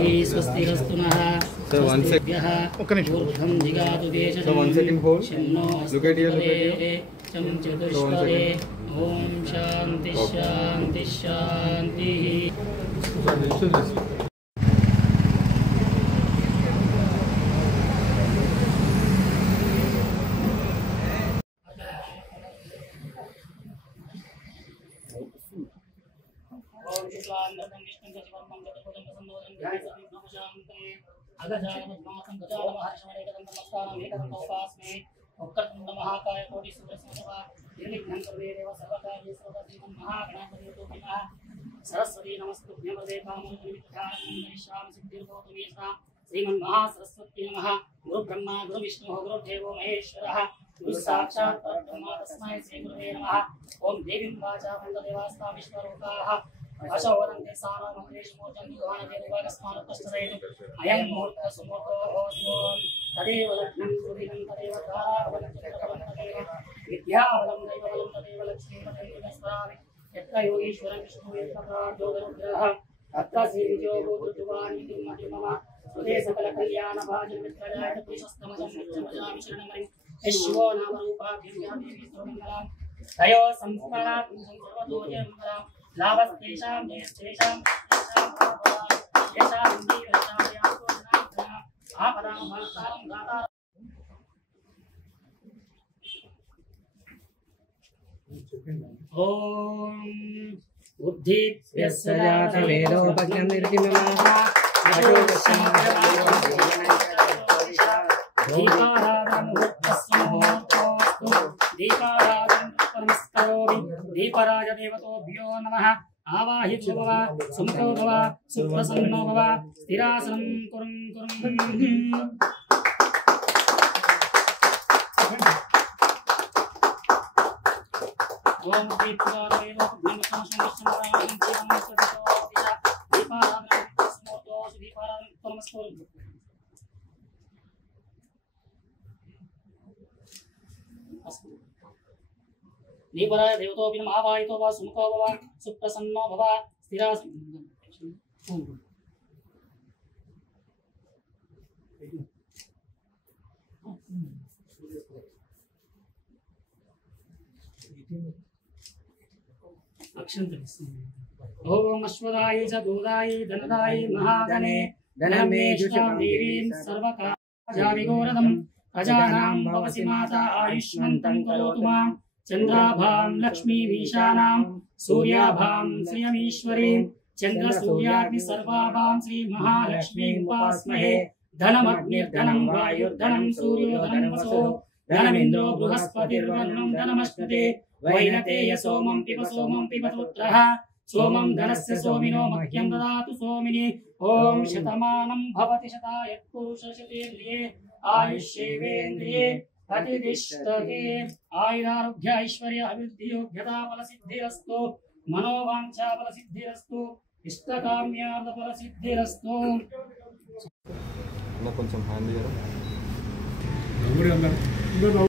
अस्माभिः स्वस्तिरस्तु नः ऊर्ध्वं जिगातु देशशन्नो चं चतुष्पदे ॐ शान्ति शान्ति शान्तिः। महाकाय कोटि सुदर्शनः निर्विघ्नं सर्वेदेव सर्वकार्येषु सर्वदा महागणाधिपतो नमः। सरस्वती नमस्तुभ्यं वरदे कामनिमित्तां सिद्धिर्भवतु मे सदा। श्रीमन्महासरस्वती नमः। गुरुब्रह्मा गुरुविष्णुः गुरुर्देवो महेश्वरः गुरु साक्षात् परब्रह्म तस्मै श्रीगुरवे नमः। ओम देवीं वाचा वन्ददेवास्ता विश्वरूपाः अशोवरन्ते सारामहेश्वरं युहानते रूपकस्मानपश्चरेण अयं मुहूर्तः सुमुहूर्तो होतो तदेव लग्नं सुदिनं तदेव धारावलं तदेव विद्यावलं दैववलं तदेव लक्ष्मीपतिस्मरामि। यत्र योगीश्वरं विष्णुः यत्र प्रार्थोदरुद्रः तत्र श्रीविजयोगोत्तुवानिति मम सुदे सकलकल्याणभाजं मित्रजाय पुरुषस्तमजं नित्यमजामि शरणमणिं यश्वो नामरूपाभ्यां देवी स्तोमङ्गलां तयो संस्मरात् सर्वदोषमङ्गलां लाभस्तेषां जयस्तेषां येषां दीर्घशायाकोशनां आपदां भक्तां दाता। ओम बुद्धिभ्यस्य जात वेदोपज्ञं निर्जिमः दीपराज देवतोभ्यो नमः। आवाहितो भव सुमुखो भव सुप्रसन्नो भव स्थिरासनं कुरुं ओम दीपराज दीपराय देवतोभ्यो नमः। आवाहितो भव सुमुखो भव सुप्रसन्नो भव स्थिरासनं ओम अश्वदाय च दूदाय धनदाय महागणे धनमेष्टां देवीं सर्वकार्याविघोरदं प्रजानां भवसि माता आयुष्मन्तं करोतु मां चन्द्राभां लक्ष्मीमीशानां सूर्याभां श्रियमीश्वरीं चन्द्रसूर्याग्नि सर्वाभां श्रीमहालक्ष्मीं उपास्महे। धनमग्निर्धनं वायुर्धनं सूर्यो धनं वसो धनमिन्द्रो बृहस्पतिर्वरुणं धनमश्नुते वैनतेय सोमं पिबतोत्रः सोमं धनस्य सोमिनो मह्यं ददातु सोमिनि। ओम शतमानं भवति शताय पुरुषशतेन्द्रिये आयुष्येवेन्द्रिये प्रतिष्ठते। आयुरारोग्य ऐश्वर्य अभिवृद्धि योग्यता फलसिद्धिरस्तु मनोवांछा फलसिद्धिरस्तु इष्टकाम्यार्थ फलसिद्धिरस्तु। కొంచెం హ్యాండ్